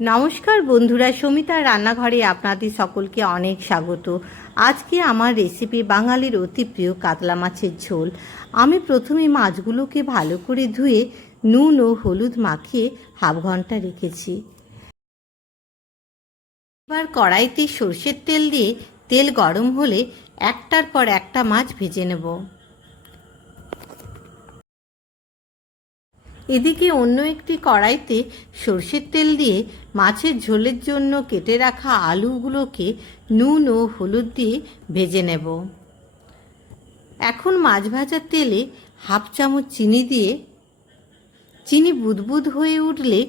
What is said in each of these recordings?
নমস্কার বন্ধুরা, সমিতার রান্নাঘরে আপনাদের সকলকে অনেক স্বাগত। আজকে আমার রেসিপি বাঙালির অতি প্রিয় কাতলা মাছের ঝোল। আমি প্রথমে মাছগুলোকে ভালো করে ধুয়ে নুন ও হলুদ মাখিয়ে হাফ ঘন্টা রেখেছি। এবার কড়াইতে সর্ষের তেল দিয়ে তেল গরম হলে একটার পর একটা মাছ ভেজে নেব। এদিকে অন্য একটি কড়াইতে সর্ষের তেল দিয়ে মাছের ঝোলের জন্য কেটে রাখা আলুগুলোকে নুন ও হলুদ দিয়ে ভেজে নেব। এখন মাছ ভাজার তেলে হাফ চামচ চিনি দিয়ে চিনি বুদবুদ হয়ে উঠলে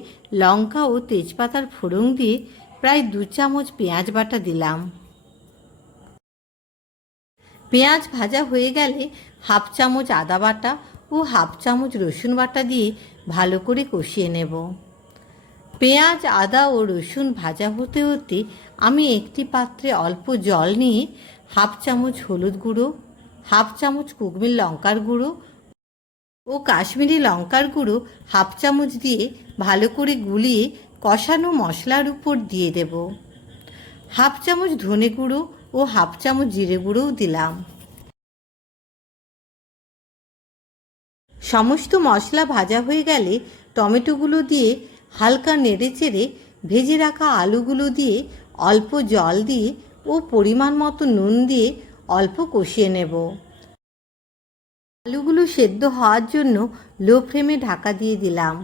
লঙ্কা ও তেজপাতার ফোড়ন দিয়ে প্রায় 2 চামচ পেঁয়াজ বাটা দিলাম। পেঁয়াজ ভাজা হয়ে গেলে হাফ চামচ আদা বাটা ও হাফ চামচ রসুন বাটা দিয়ে ভালো করে কষিয়ে নেব। পেঁয়াজ আদা ও রসুন ভাজা হতে হতে আমি একটি পাত্রে অল্প জল নিয়ে হাফ চামচ হলুদ গুঁড়ো, হাফ চামচ কুকমির লঙ্কার গুঁড়ো ও কাশ্মীরি লঙ্কার গুঁড়ো হাফ চামচ দিয়ে ভালো করে গুলিয়ে কষানো মশলার উপর দিয়ে দেব। হাফ চামচ ধনে গুঁড়ো ও হাফ চামচ জিরে গুঁড়োও দিলাম। সমস্ত মশলা ভাজা হয়ে গেলে টমেটোগুলো দিয়ে হালকা নেড়েচেড়ে ভেজে রাখা আলুগুলো দিয়ে অল্প জল দিয়ে ও পরিমাণ মতো নুন দিয়ে অল্প কষিয়ে নেব। আলুগুলো সেদ্ধ হওয়ার জন্য লো ফ্লেমে ঢাকা দিয়ে দিলাম।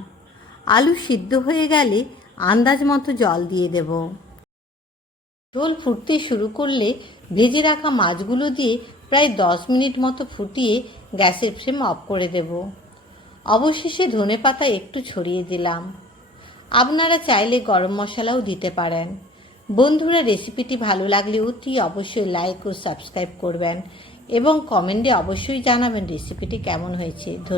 আলু সিদ্ধ হয়ে গেলে আন্দাজ মতো জল দিয়ে দেব। ঝোল ফুটতে শুরু করলে ভেজে রাখা মাছগুলো দিয়ে প্রায় 10 মিনিট মতো ফুটিয়ে গ্যাসের ফ্লেম অফ করে দেব। অবশেষে ধনেপাতা একটু ছড়িয়ে দিলাম। আপনারা চাইলে গরম মশলাও দিতে পারেন। বন্ধুরা, রেসিপিটি ভালো লাগলে অতি অবশ্যই লাইক ও সাবস্ক্রাইব করবেন এবং কমেন্টে অবশ্যই জানাবেন রেসিপিটি কেমন হয়েছে। ধন্যবাদ।